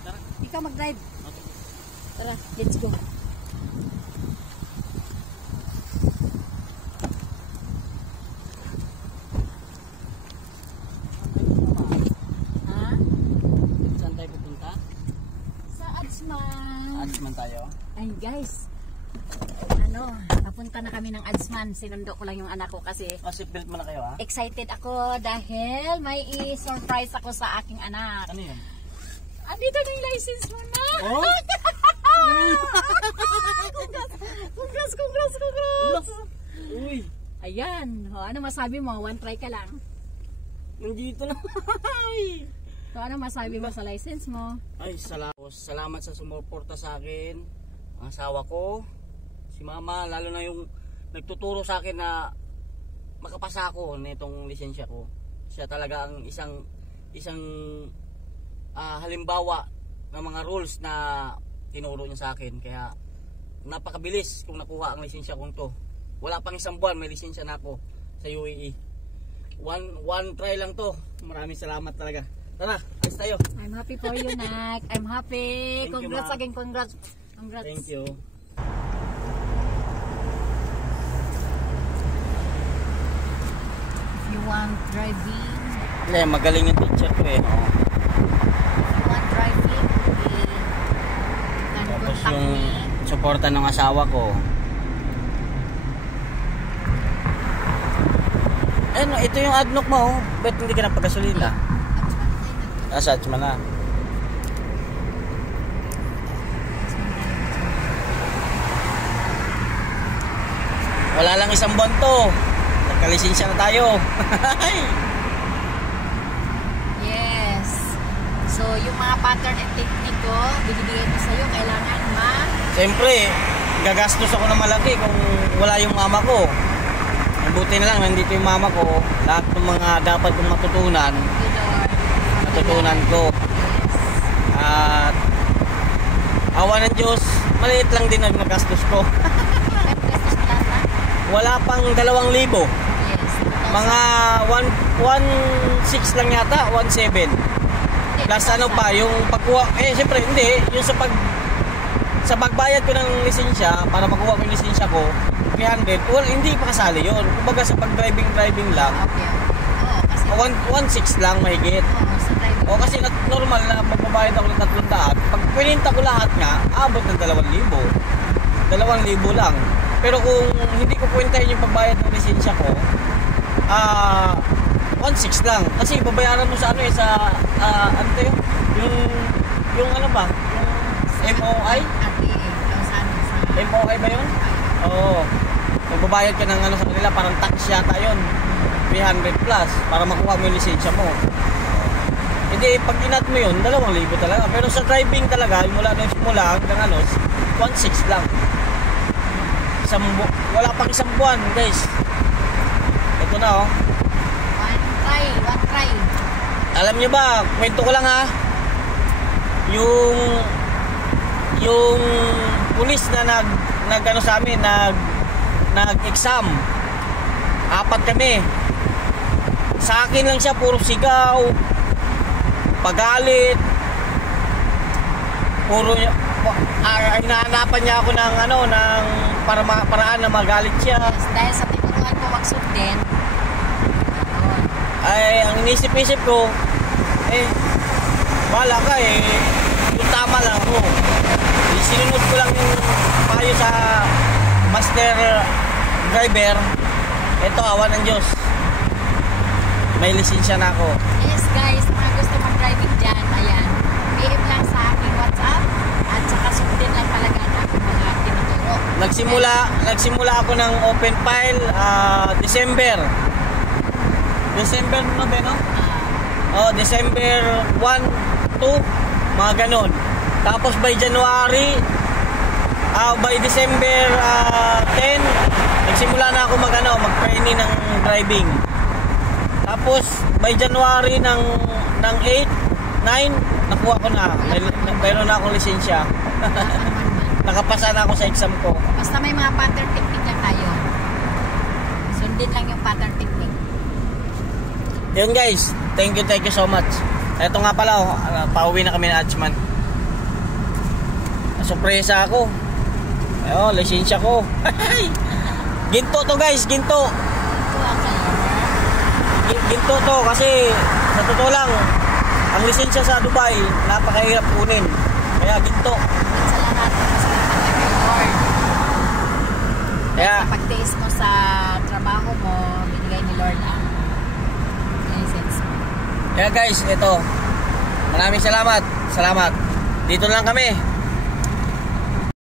Tara. Ikaw mag-drive. Okay. Tara, let's go. Ha? Saan tayo pupunta? Sa Adsman. Adsman tayo. Ay guys, papunta na kami ng Adsman. Sinundo ko lang yung anak ko kasi Seatbelt mo na kayo ha? excited ako dahil may i-surprise ako sa aking anak. Ano yun? Andito na yung license mo na. Oh? Congrats. Uy, Ayan. O, ano masabi mo? One try ka lang. nandito na. So, ano masabi mo sa license mo? Ay, salamat sa sumuporta sa akin. Ang asawa ko, si mama, lalo na yung nagtuturo sa akin na makapasa ako nitong lisensya ko. Siya talaga ang isang halimbawa ng mga rules na tinuro niya sa akin. Kaya napakabilis kung nakuha ang lisensya kong to. Wala pang isang buwan may lisensya na ako sa UAE. One try lang to. Maraming salamat talaga. Tara, alis tayo. I'm happy for you, Nak. I'm happy. Thank you, Congrats Ma. again. Congrats. Thank you. If you want driving, Hindi, magaling yung teacher ko eh. okay, can Tapos contact yung me. suporta ng asawa ko. Ano, ito yung adnock mo. Ba't hindi ka napagasolina? Asach mo na. Wala lang isang buwan to. Nagkalisensya na tayo. Yes. So, yung mga pattern and technique ko, binibigay ko sa'yo, kailangan Siyempre, gagastos ako ng malaki kung wala yung mama ko. Buti na lang, nandito yung mama ko. Lahat ng mga dapat kong matutunan, matutunan ko. At awa ng Diyos, maliit lang din ang nagastos ko. Wala pang 2,000. Yes. Mga 1.6 lang yata, 1.7. Plus ano pa, yung pagkuha, siyempre hindi, yung sa pagbayad ko ng lisensya, para makuha ko yung lisensya ko, 300, well, hindi pa kasali yun. Kumbaga sa pag-driving lang, Okay. Oo, kasi 1.6 lang mahigit. sa driving. O kasi normal na magbabayad ako ng 300. Pag pininta ko lahat nga, abot ng 2,000. 2,000 lang. Pero kung hindi ko kwentahin yung pagbayad ng lisensya ko, 1.6 lang. Kasi babayaran mo sa ano sa ano to yung ano ba? Yung MOI? MOI ba yun? Oo. Magbabayad ka ng ano sa kanila, parang tax yata yun. 300 plus para makuha mo yung lisensya mo. Hindi, pag inat mo yun, 2,000 talaga. Pero sa driving talaga, mula nung simula hanggang 1.6 lang. Wala pang isang buwan, guys. Ito na oh. One try. Alam nyo ba, kwento ko lang ha. Yung pulis na nag-ano sa amin, nag-exam. 4 kami. Sa akin lang siya puro sigaw, pagalit. Puro hinahanapan niya ako ng paraan na magalit siya. Yes, dahil sa tinuruan ko wag sundin. Ay, ang inisip-isip ko, bahala ka yung tama lang ako. Sinunod ko lang yung payo sa master driver. Ito, awa ng Diyos. May lisensya na ako. Yes guys, mga gusto mag-driving dyan, ayan. PM lang sa aking WhatsApp at saka sundin lang talaga ang aking mga tinuturo. Nagsimula ako ng open file December na ba, no? December 1, 2, mga ganon. Tapos by December 10, nagsimula na ako mag-training ng driving. Tapos by January ng 8, 9, nakuha ko na. Mayroon na akong lisensya. Nakapasa na ako sa exam ko. Basta may mga pattern technique lang tayo. Sundin lang yung pattern technique. Yun guys, thank you so much. Eto nga pala, pauwi na kami ng Achman. Sorpresa ako. Ayun, lisensya ko. Ginto to guys, ginto. Ito ang kaya. Ginto to kasi sa totoo lang, ang lisensya sa Dubai, napakahirap kunin. Kaya ginto. Sa lahat, kasi kay Lord. Kaya, Sa pagtiis mo sa trabaho mo, binigay ni Lord ang license mo. kaya guys, ito. Maraming salamat. Salamat. Dito lang kami.